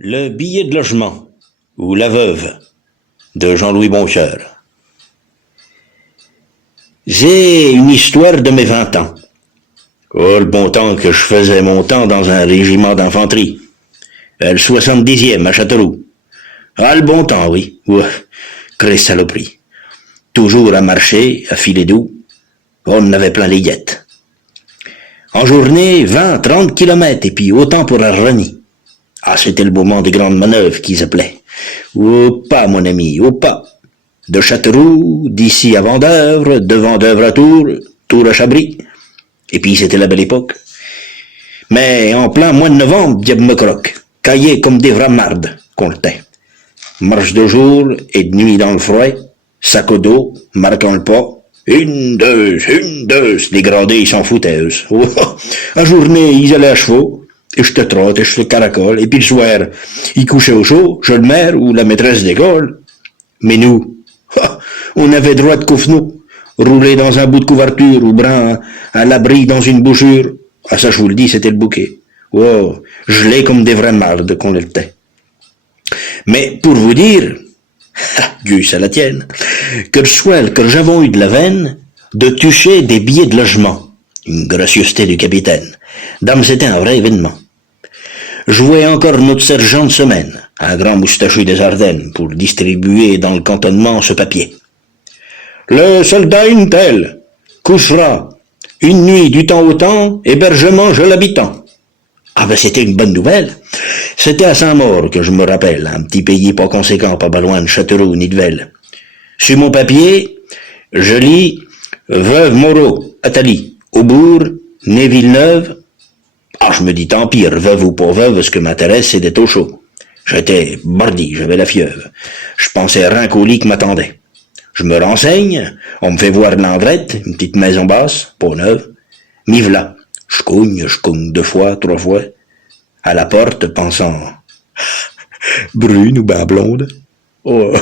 Le billet de logement, ou La Veuve, de Jean-Louis Boncoeur. J'ai une histoire de mes 20 ans. Oh, le bon temps que je faisais mon temps dans un régiment d'infanterie. Le 70e à Châteauroux. Ah, le bon temps, oui. Ouais, crée saloperie. Toujours à marcher, à filer doux. On avait plein les guettes. En journée, 20, 30 kilomètres, et puis autant pour la Renie. Ah, c'était le moment des grandes manœuvres qu'ils appelaient. Oh pas, mon ami, oh pas. De Châteauroux, d'ici à Vendeuvre, de Vendeuvre à Tours, Tours à Chabris. Et puis c'était la belle époque. Mais en plein mois de novembre, diable me croque. Caillé comme des vramardes, qu'on le tait. Marche de jour et de nuit dans le froid, sac au dos, marquant le pas. Une, deux, les gradés, ils s'en foutaient, eux. Oh, la journée, ils allaient à chevaux, et je te trotte, et je te caracole, et puis le soir, ils couchaient au chaud, je le maire ou la maîtresse d'école. Mais nous, on avait droit de coufneau, rouler dans un bout de couverture, ou brin à l'abri dans une bouchure. Ah, ça, je vous le dis, c'était le bouquet. Oh, gelé comme des vrais mardes qu'on l'était. Mais pour vous dire, Gus à la tienne, que le soir que j'avais eu de la veine de toucher des billets de logement, une gracieuseté du capitaine. Dame, c'était un vrai événement. Je voyais encore notre sergent de semaine, un grand moustachu des Ardennes, pour distribuer dans le cantonnement ce papier. Le soldat Intel couchera une nuit du temps au temps, hébergement je l'habitant. Ah ben c'était une bonne nouvelle. C'était à Saint-Maur que je me rappelle, un petit pays pas conséquent, pas loin de Châteauroux ni de Vesle. Sur mon papier, je lis Veuve Moreau, Athalie, Aubourg, né Villeneuve. Ah, je me dis tant pire, veuve ou pas veuve, ce que m'intéresse c'est d'être au chaud. J'étais bordi, j'avais la fièvre. Je pensais rien qu'au lit qui m'attendait. Je me renseigne, on me fait voir l'Andrette, une petite maison basse, pas neuve. M'y v'là. Je cogne 2 fois, 3 fois. À la porte, pensant, brune ou ben blonde? Oh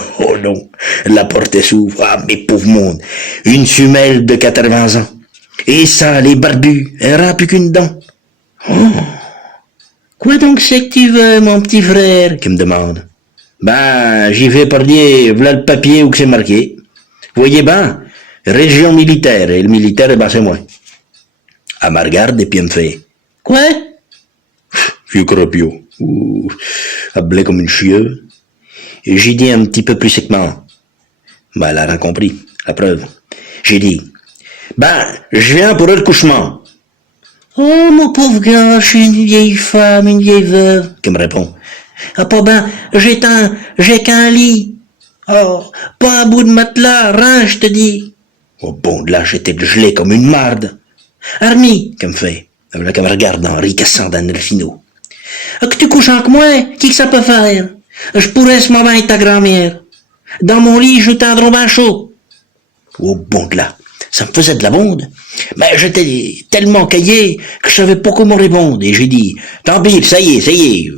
non, la porte s'ouvre. Ah, mes pauvres monde. Une femelle de 80 ans. Et ça, les barbus, elle n'a plus qu'une dent. Oh. Quoi donc c'est que tu veux, mon petit frère? Qui me demande. Ben, j'y vais par dire, voilà le papier où que c'est marqué. Voyez ben, région militaire, et le militaire, ben c'est moi. Elle me regarde et puis elle me fait, quoi? Vieux cropio. Hablé comme une chieuse. Et j'ai dit un petit peu plus secement. Ben, elle a rien compris. La preuve. J'ai dit, ben, je viens pour le couchement. Oh, mon pauvre gars, je suis une vieille femme, une vieille veuve. Qui me répond. Ah, pas ben, j'ai qu'un lit. Oh, pas un bout de matelas, rien, je te dis. Oh, bon, là, j'étais gelé comme une marde. Armi, qu'elle me fait. Là, qu'elle me regarde en ricassant d'un air finot. Que tu couches avec moi, qui que ça peut faire? Je pourrais se m'en avec ta grand-mère. Dans mon lit, je t'endrai bien chaud. Oh, bon, là, ça me faisait de la bonde. Mais j'étais tellement caillé que je savais pas comment répondre. Et j'ai dit, tant pis, ça y est.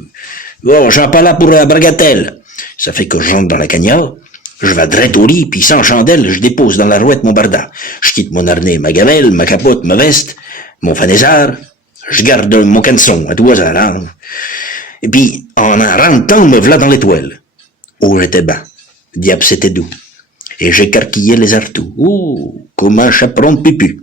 Oh, j'en pas là pour la bagatelle. Ça fait que je rentre dans la cagnard. Je vais direct au lit, puis sans chandelle, je dépose dans la rouette mon barda. Je quitte mon harnais, ma gamelle, ma capote, ma veste, mon fanésard. Je garde mon canson à tout hasard. Hein. Et puis, en rentrant, me v'là dans l'étoile. Oh, j'étais bas. Diable, c'était doux. Et j'écarquillais les artous. Oh, comme un chaperon de pipu.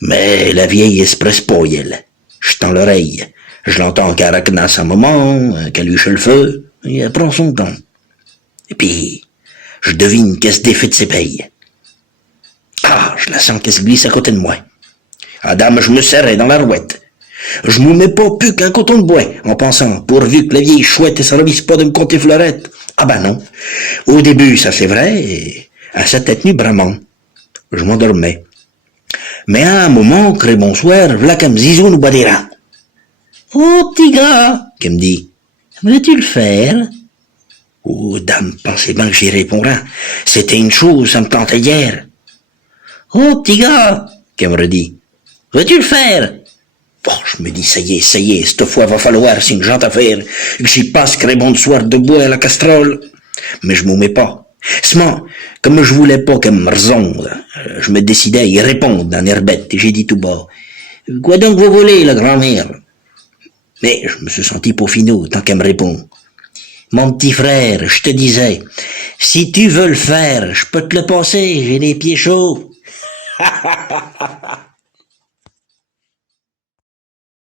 Mais la vieille express poyelle. Je tends l'oreille. Je l'entends caracnasse un moment, caluche le feu, et elle prend son temps. Et puis, je devine qu'elle se défait de ses payes. Ah, je la sens qu'elle se glisse à côté de moi. Ah, dame, je me serrais dans la rouette. Je me mets pas plus qu'un coton de bois, en pensant, pourvu que la vieille chouette ne se ravisse pas de me compter fleurette. Ah ben non. Au début, ça c'est vrai, et à cette nuit bramant. Je m'endormais. Mais à un moment, crée bonsoir, v'là qu'elle me zizoune ou badira. Oh, petit gars, qu'elle me dit, veux-tu le faire? Oh, dame, pensez bien que j'y répondrai. C'était une chose, ça me tentait hier. Oh, petit gars, qu'elle me redit, veux-tu le faire? Bon, je me dis, ça y est, cette fois va falloir, c'est une gente affaire, que j'y passe crébon de soir de bois à la castrole. Mais je m'en mets pas. Seulement, comme je voulais pas qu'elle me rezonde, je me décidais à y répondre d'un air bête, et j'ai dit tout bas, quoi donc vous voulez, la grand-mère? Mais je me suis senti peaufinot, tant qu'elle me répond. Mon petit frère, je te disais, si tu veux le faire, je peux te le passer, j'ai les pieds chauds.